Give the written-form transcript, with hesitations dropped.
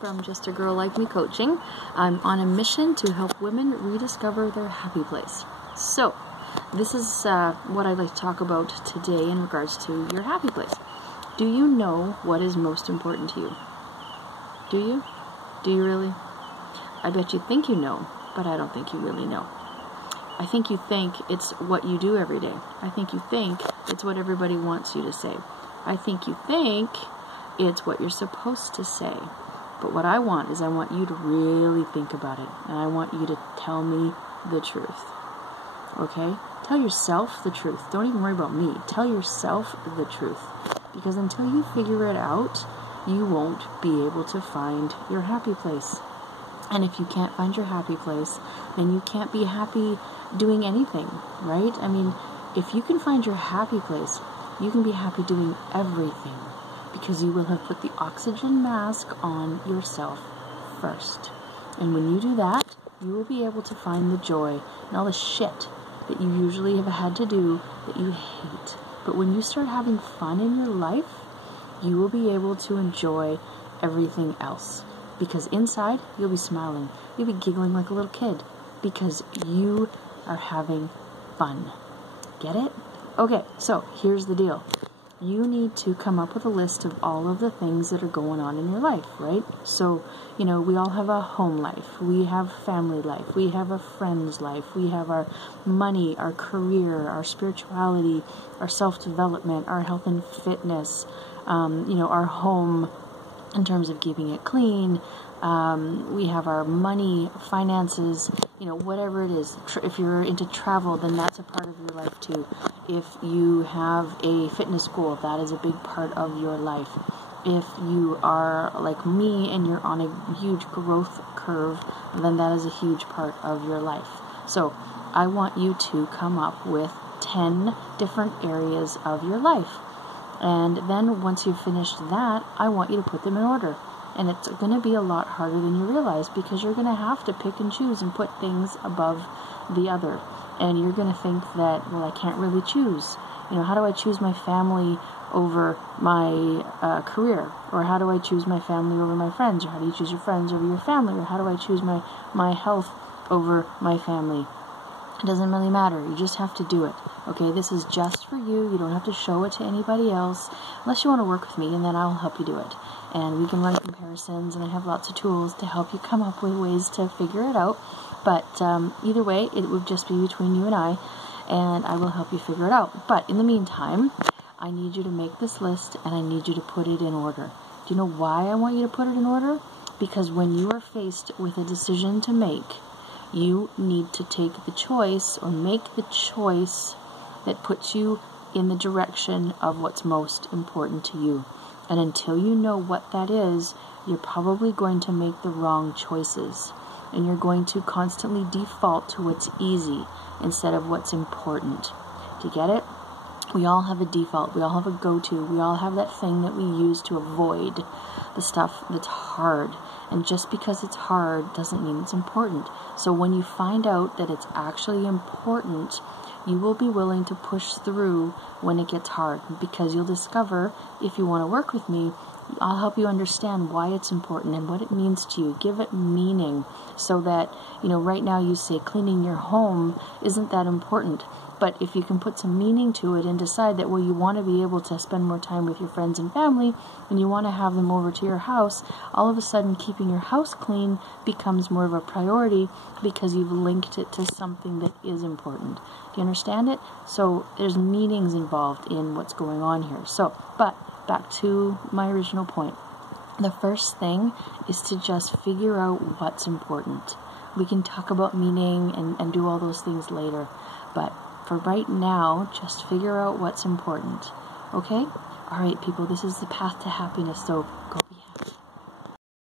from Just a Girl Like Me Coaching. I'm on a mission to help women rediscover their happy place. So, this is what I'd like to talk about today in regards to your happy place. Do you know what is most important to you? Do you? Do you really? I bet you think you know, but I don't think you really know. I think you think it's what you do every day. I think you think it's what everybody wants you to say. I think you think it's what you're supposed to say. But what I want is I want you to really think about it. And I want you to tell me the truth. Okay? Tell yourself the truth. Don't even worry about me. Tell yourself the truth. Because until you figure it out, you won't be able to find your happy place. And if you can't find your happy place, then you can't be happy doing anything, right? I mean, if you can find your happy place, you can be happy doing everything because you will have put the oxygen mask on yourself first. And when you do that, you will be able to find the joy and all the shit that you usually have had to do that you hate. But when you start having fun in your life, you will be able to enjoy everything else. Because inside, you'll be smiling. You'll be giggling like a little kid. Because you are having fun. Get it? Okay, so here's the deal. You need to come up with a list of all of the things that are going on in your life, right? So, you know, we all have a home life. We have family life. We have a friend's life. We have our money, our career, our spirituality, our self-development, our health and fitness, our home in terms of keeping it clean. We have our money, finances, whatever it is. If you're into travel, then that's a part of your life too. If you have a fitness goal, that is a big part of your life. If you are like me and you're on a huge growth curve, then that is a huge part of your life. So I want you to come up with 10 different areas of your life. And then once you've finished that, I want you to put them in order. And it's going to be a lot harder than you realize because you're going to have to pick and choose and put things above the other. And you're going to think that, well, I can't really choose. How do I choose my family over my career? Or how do I choose my family over my friends? Or how do you choose your friends over your family? Or how do I choose my health over my family? It doesn't really matter. You just have to do it. Okay, this is just for you. You don't have to show it to anybody else unless you want to work with me, and then I'll help you do it. And we can run comparisons, and I have lots of tools to help you come up with ways to figure it out. But either way, it would just be between you and I will help you figure it out. But in the meantime, I need you to make this list, and I need you to put it in order. Do you know why I want you to put it in order? Because when you are faced with a decision to make, you need to take the choice or make the choice that puts you in the direction of what's most important to you. And until you know what that is, you're probably going to make the wrong choices. And you're going to constantly default to what's easy instead of what's important. Do you get it? We all have a default. We all have a go-to. We all have that thing that we use to avoid the stuff that's hard. And just because it's hard doesn't mean it's important. So when you find out that it's actually important, you will be willing to push through when it gets hard. Because you'll discover, if you want to work with me, I'll help you understand why it's important and what it means to you. Give it meaning so that, right now you say cleaning your home isn't that important. But if you can put some meaning to it and decide that, well, you want to be able to spend more time with your friends and family and you want to have them over to your house, all of a sudden keeping your house clean becomes more of a priority because you've linked it to something that is important. Do you understand it? So there's meanings involved in what's going on here. So, but back to my original point. The first thing is to just figure out what's important. We can talk about meaning and do all those things later, but for right now, just figure out what's important. Okay? All right, people, this is the path to happiness, so go